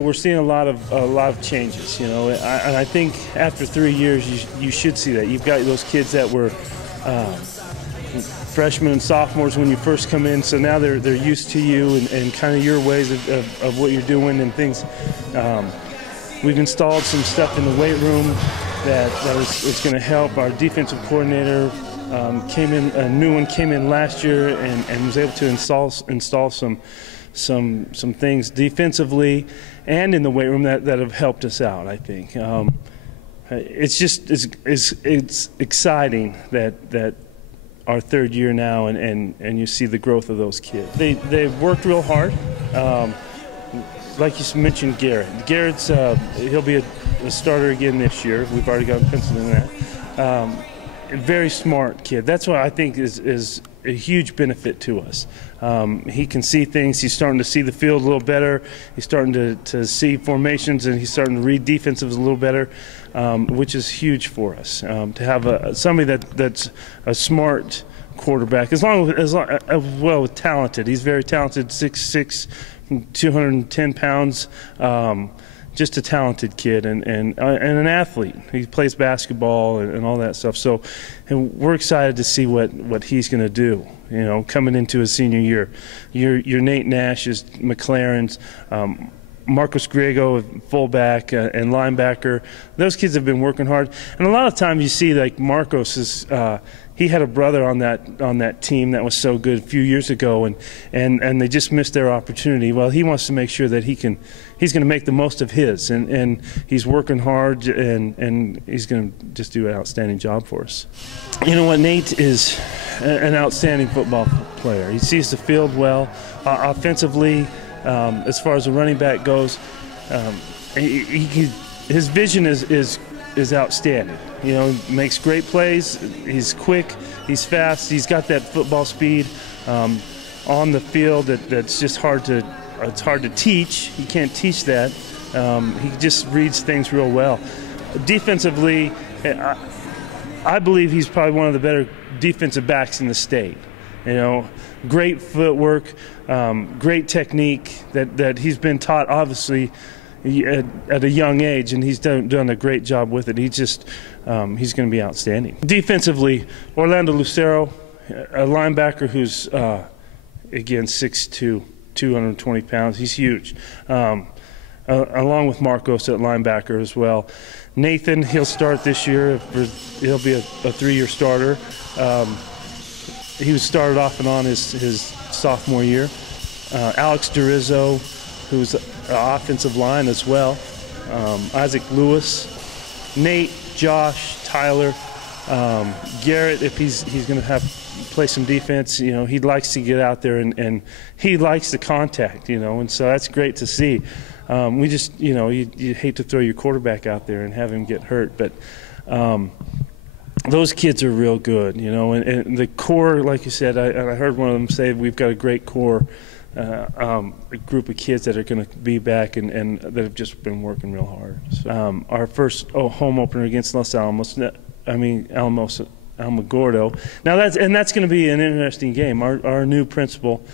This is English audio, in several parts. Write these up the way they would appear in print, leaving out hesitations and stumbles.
We're seeing a lot of changes, and I think after 3 years you should see that. You've got those kids that were freshmen and sophomores when you first come in, so now they're used to you and kind of your ways of what you're doing and things. We've installed some stuff in the weight room that is going to help. Our defensive coordinator came in, a new one came in last year and was able to install some things defensively and in the weight room that have helped us out, I think. It's exciting that our third year now and you see the growth of those kids. They've worked real hard. Like you mentioned, Garrett's he'll be a starter again this year. We've already got penciled in that. A very smart kid. That's what I think is a huge benefit to us. He can see things. He's starting to see the field a little better. He's starting to see formations, and he's starting to read defensives a little better, which is huge for us. To have somebody that's a smart quarterback, as well as talented. He's very talented, 6'6", 210 pounds. Just a talented kid and an athlete. He plays basketball and all that stuff. So we're excited to see what he's going to do, coming into his senior year. Your Nate Nash is McLaren's, Marcos Griego, fullback and linebacker. Those kids have been working hard. And a lot of times you see like Marcos is he had a brother on that team that was so good a few years ago, and they just missed their opportunity. Well, he wants to make sure that he's going to make the most of his, and he's working hard, and he's going to just do an outstanding job for us. You know what, Nate is an outstanding football player. He sees the field well. Offensively, as far as the running back goes, his vision is outstanding. Makes great plays. He's quick. He's fast. He's got that football speed on the field that's just hard to teach. You can't teach that. He just reads things real well. Defensively, I believe he's probably one of the better defensive backs in the state. Great footwork, great technique that he's been taught, obviously, at a young age, and he's done a great job with it. He's going to be outstanding. Defensively, Orlando Lucero, a linebacker who's, again, 6'2", 220 pounds. He's huge. Along with Marcos at linebacker as well. Nathan, he'll start this year. He'll be a 3-year starter. He was started off and on his sophomore year. Alex DeRizzo, who's offensive line as well. Isaac Lewis, Nate, Josh, Tyler, Garrett, if he's going to play some defense, he likes to get out there and he likes the contact, and so that's great to see. We just, you hate to throw your quarterback out there and have him get hurt, but those kids are real good, and the core, like you said, I heard one of them say we've got a great core. A group of kids that are going to be back and that have just been working real hard. So, our first home opener against Los Alamos, Alamogordo. Now that's going to be an interesting game. Our new principal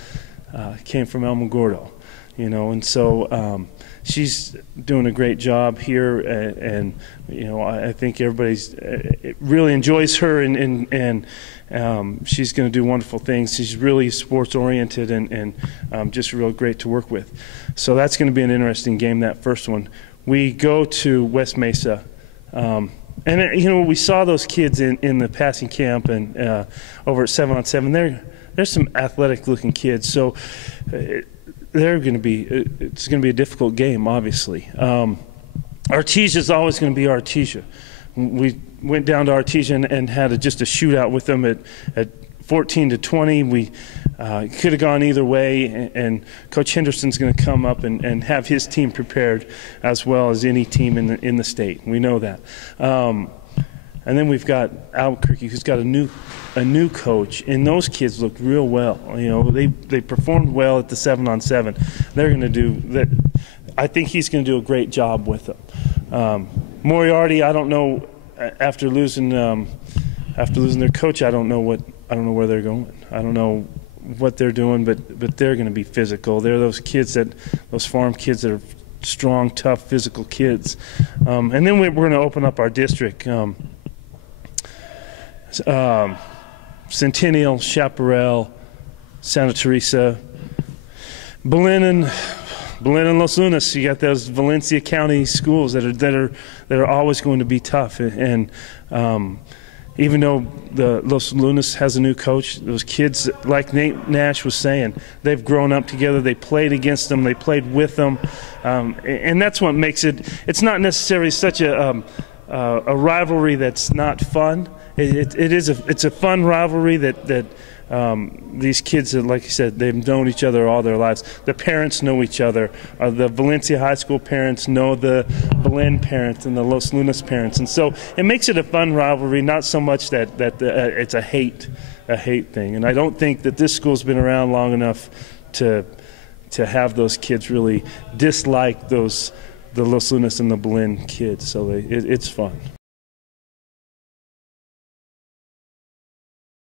came from Alamogordo, and so she's doing a great job here, and I think everybody's really enjoys her, and she's going to do wonderful things. She's really sports oriented and just real great to work with. So that's going to be an interesting game, that first one. We go to West Mesa, and we saw those kids in the passing camp and over at 7-on-7. There's some athletic looking kids, so it's going to be a difficult game, obviously. Artesia is always going to be Artesia. We went down to Artesia and had just a shootout with them at 14-20. We could have gone either way, and Coach Henderson's going to come up and have his team prepared as well as any team in the state. We know that. And then we've got Albuquerque, who's got a new coach, and those kids look real well. They performed well at the 7-on-7. They're going to do that. I think he's going to do a great job with them. Moriarty, I don't know. After losing their coach, I don't know where they're going. I don't know what they're doing, but they're going to be physical. They're those farm kids that are strong, tough, physical kids. And then we're going to open up our district. Centennial, Chaparral, Santa Teresa, Belen and Los Lunas. You got those Valencia County schools that are always going to be tough. And even though the Los Lunas has a new coach, those kids, like Nate Nash was saying, they've grown up together. They played against them. They played with them, and that's what makes it. It's not necessarily such a rivalry that's not fun. It's a fun rivalry that these kids, like you said, they've known each other all their lives. The parents know each other. The Valencia High School parents know the Belen parents and the Los Lunas parents, and so it makes it a fun rivalry, not so much that it's a hate thing. And I don't think that this school's been around long enough to have those kids really dislike the Los Lunas and the Belen kids. So it's fun.